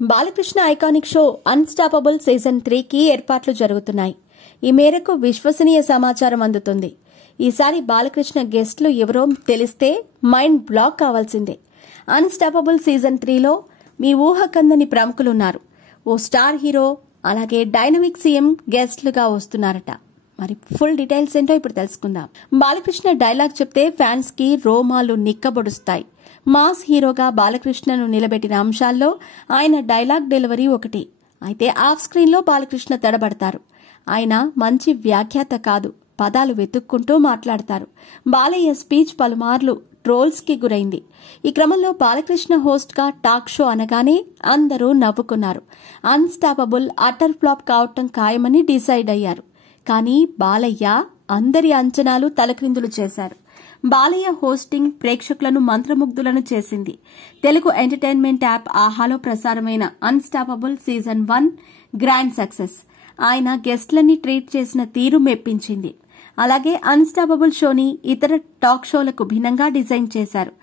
Balakrishna iconic show unstoppable season 3కి ఏర్పాట్లు జరుగుతున్నాయి. ఈ మేరకు విశ్వసనీయ సమాచారం అందుతుంది. ఈసారి బాలకృష్ణ గెస్టులు ఎవరో తెలిస్తే మైండ్ బ్లాక్ కావాల్సిందే. అన్స్టాపబుల్ సీజన్ 3లో మీ ఊహకందని ప్రముఖులున్నారు. ఓ స్టార్ హీరో అలాగే డైనమిక్ సీఎం గెస్టులుగా వస్తున్నారట. మరి ఫుల్ డీటెయిల్స్ ఏంటో ఇప్పుడు తెలుసుకుందాం. బాలకృష్ణ డైలాగ్ చెప్తే ఫ్యాన్స్ కి రోమాలు నిక్కబొడుస్తాయి. మాస్ హీరోగా బాలకృష్ణను నిలబెట్టిన అంశాల్లో ఆయన డైలాగ్ డెలివరీ ఒకటి. అయితే ఆఫ్ స్క్రీన్ లో బాలకృష్ణ తడబడతారు. ఆయన మంచి వ్యాఖ్యాత కాదు, పదాలు వెతుక్కుంటూ మాట్లాడతారు. బాలయ్య స్పీచ్ పలుమార్లు ట్రోల్స్ కి గురైంది. ఈ క్రమంలో బాలకృష్ణ హోస్ట్ గా టాక్ షో అనగానే అందరూ నవ్వుకున్నారు. అన్స్టాపబుల్ అటర్ ఫ్లాప్ కావటం ఖాయమని డిసైడ్ అయ్యారు. కానీ బాలయ్య అందరి అంచనాలు తలక్రిందులు చేశారు. బాలయ్య హోస్టింగ్ ప్రేక్షకులను మంత్రముగ్ధులను చేసింది. తెలుగు ఎంటర్టైన్మెంట్ యాప్ ఆహాలో ప్రసారమైన అన్స్టాపబుల్ సీజన్ 1 గ్రాండ్ సక్సెస్. ఆయన గెస్ట్లని ట్రీట్ చేసిన తీరు మెప్పించింది. అలాగే అన్స్టాపబుల్ షోని ఇతర టాక్ షోలకు భిన్నంగా డిజైన్ చేశారు.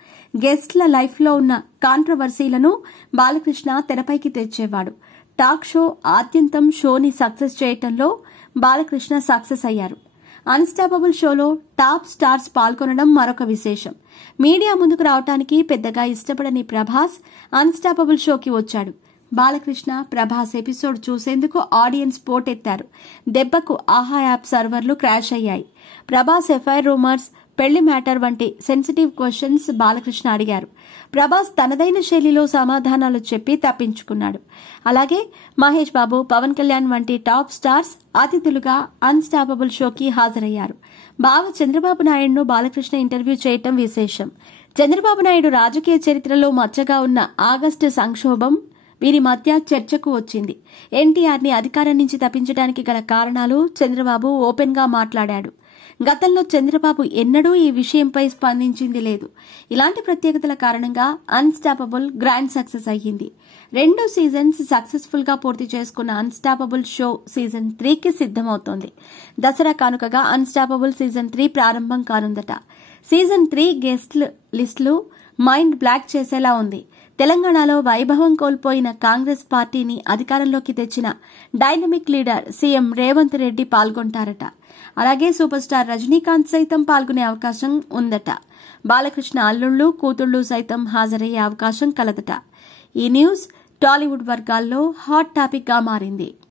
గెస్ట్ల లైఫ్ లో ఉన్న కాంట్రవర్సీలను బాలకృష్ణ తెరపైకి తెచ్చేవాడు. టాక్ షో ఆద్యంతం షోని సక్సెస్ చేయటంలో బాలకృష్ణ సక్సెస్ అయ్యారు. అన్స్టాపబుల్ షోలో టాప్ స్టార్స్ పాల్గొనడం మరొక విశేషం. మీడియా ముందుకు రావడానికి పెద్దగా ఇష్టపడని ప్రభాస్ అన్స్టాపబుల్ షోకి వచ్చాడు. బాలకృష్ణ ప్రభాస్ ఎపిసోడ్ చూసేందుకు ఆడియన్స్ పోటెత్తారు. దెబ్బకు ఆహా యాప్ సర్వర్లు క్రాష్ అయ్యాయి. ప్రభాస్ ఎఫ్ఐఆర్ రూమర్స్, పెళ్లి మ్యాటర్ వంటి సెన్సిటివ్ క్వశ్చన్స్ బాలకృష్ణ అడిగారు. ప్రభాస్ తనదైన శైలిలో సమాధానాలు చెప్పి తప్పించుకున్నాడు. అలాగే మహేష్ బాబు, పవన్ కళ్యాణ్ వంటి టాప్ స్టార్స్ అతిథులుగా అన్స్టాపబుల్ షోకి హాజరయ్యారు. బావ చంద్రబాబు నాయుడును బాలకృష్ణ ఇంటర్వ్యూ చేయటం విశేషం. చంద్రబాబు నాయుడు రాజకీయ చరిత్రలో మచ్చగా ఉన్న ఆగస్టు సంక్షోభం వీరి మధ్య చర్చకు వచ్చింది. ఎన్టీఆర్ ని అధికారం నుంచి తప్పించడానికి గల కారణాలు చంద్రబాబు ఓపెన్ గా మాట్లాడాడు. గతంలో చంద్రబాబు ఎన్నడూ ఈ విషయంపై స్పందించింది లేదు. ఇలాంటి ప్రత్యేకతల కారణంగా అన్స్టాపబుల్ గ్రాండ్ సక్సెస్ అయ్యింది. 2 సీజన్స్ సక్సెస్ఫుల్ గా పూర్తి చేసుకున్న అన్స్టాపబుల్ షో సీజన్ 3కి సిద్దమవుతోంది. దసరా కానుకగా అన్స్టాపబుల్ సీజన్ 3 ప్రారంభం కానుందట. సీజన్ 3 గెస్ట్ లిస్టులు మైండ్ బ్లాక్ చేసేలా ఉంది. తెలంగాణలో వైభవం కోల్పోయిన కాంగ్రెస్ పార్టీని అధికారంలోకి తెచ్చిన dynamic leader CM Revanth Reddy పాల్గొంటారట. అలాగే సూపర్ స్టార్ రజనీకాంత్ సైతం పాల్గొనే అవకాశం ఉందట. బాలకృష్ణ అల్లుళ్లు, కూతుళ్లు సైతం హాజరయ్యే అవకాశం కలదట. ఈ న్యూస్ టాలీవుడ్ వర్గాల్లో హాట్ టాపిక్ గా మారింది.